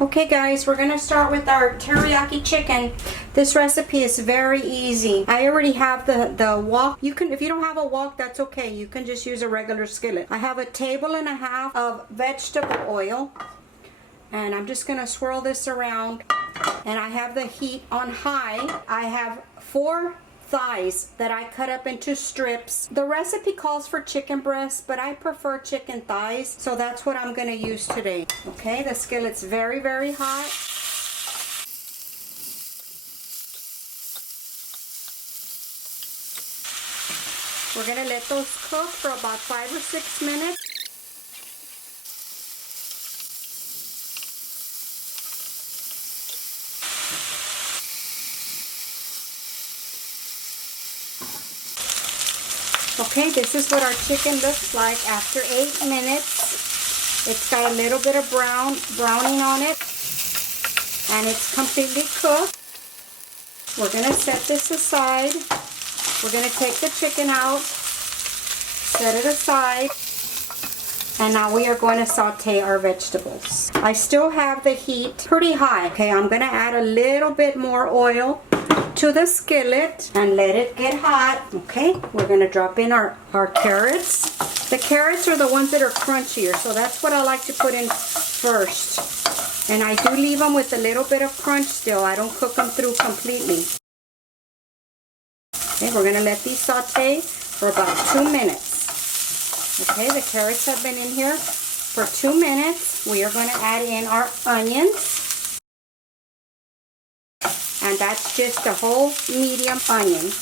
Okay guys, we're gonna start with our teriyaki chicken. This recipe is very easy. I already have the wok. You can, if you don't have a wok, that's okay. You can just use a regular skillet. I have 1.5 tablespoons of vegetable oil, and I'm just gonna swirl this around. And I have the heat on high. I have 4 thighs that I cut up into strips. The recipe calls for chicken breasts, but I prefer chicken thighs, so that's what I'm going to use today. Okay, the skillet's very, very hot. We're going to let those cook for about 5 or 6 minutes. Okay, this is what our chicken looks like after 8 minutes. It's got a little bit of browning on it, and it's completely cooked. We're going to set this aside. We're going to take the chicken out, set it aside, and now we are going to saute our vegetables. I still have the heat pretty high. Okay, I'm going to add a little bit more oil to the skillet and let it get hot. Okay, we're going to drop in our carrots. The carrots are the ones that are crunchier, so that's what I like to put in first. And I do leave them with a little bit of crunch still. I don't cook them through completely. Okay, we're going to let these saute for about 2 minutes. Okay, the carrots have been in here for 2 minutes. We are going to add in our onions. And that's just a whole medium onion.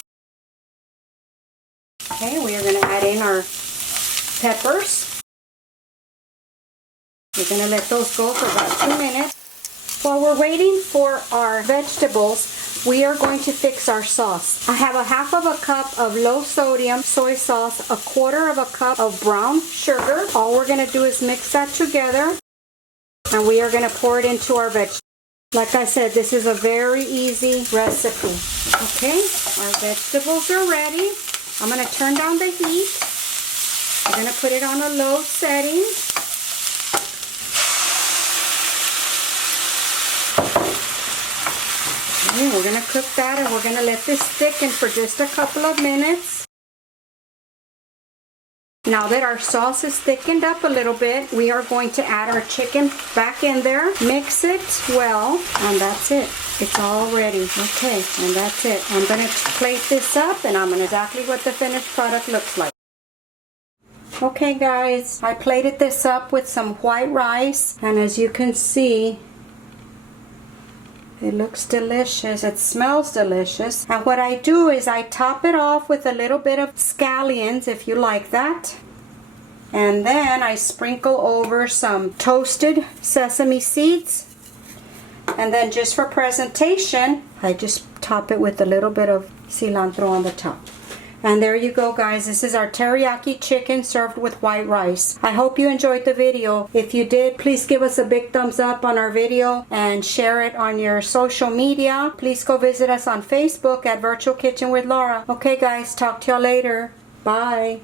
Okay, we are going to add in our peppers. We're going to let those go for about 2 minutes. While we're waiting for our vegetables, we are going to fix our sauce. I have 1/2 cup of low sodium soy sauce, 1/4 cup of brown sugar. All we're going to do is mix that together, and we are going to pour it into our vegetables. Like I said, this is a very easy recipe. Okay, our vegetables are ready. I'm going to turn down the heat. I'm going to put it on a low setting. Okay, we're going to cook that, and we're going to let this thicken for just a couple of minutes. Now that our sauce is thickened up a little bit, we are going to add our chicken back in there, mix it well, and that's it. It's all ready. Okay, and that's it. I'm going to plate this up, and I'm going to exactly what the finished product looks like. Okay guys, I plated this up with some white rice, and as you can see, it looks delicious. It smells delicious. And what I do is I top it off with a little bit of scallions, if you like that. And then I sprinkle over some toasted sesame seeds. And then just for presentation, I just top it with a little bit of cilantro on the top. And there you go guys, this is our teriyaki chicken served with white rice. I hope you enjoyed the video. If you did, please give us a big thumbs up on our video and share it on your social media. Please go visit us on Facebook at Virtual Kitchen with Laura. Okay guys, talk to y'all later. Bye.